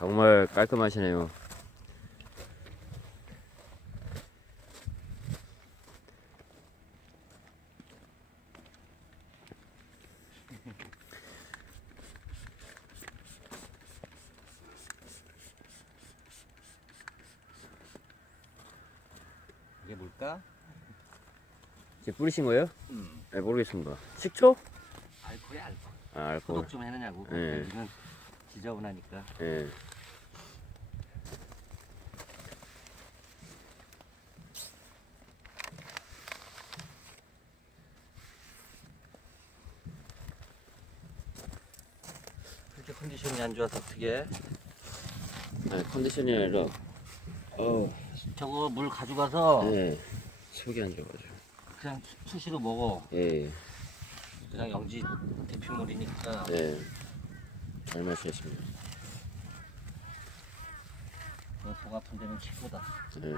정말 깔끔하시네요. 이게 뭘까? 이제 뿌리신 거예요? 음. 네, 모르겠습니다. 식초? 알코올이 알코올. 아, 알코올. 소독 좀 해놓냐고. 예. 여기는 지 저분하니까. 예. 그렇게 컨디션이 안 좋아서 어떻게? 아, 컨디션이 아니라, 어, 저거 물 가져가서 예. 속이 안 좋아가지고. 그냥 수- 수시로 먹어. 예, 그냥 영지 대피물이니까. 예. 잘 마시겠습니다. 그속 아픈 데는 최고다. 예.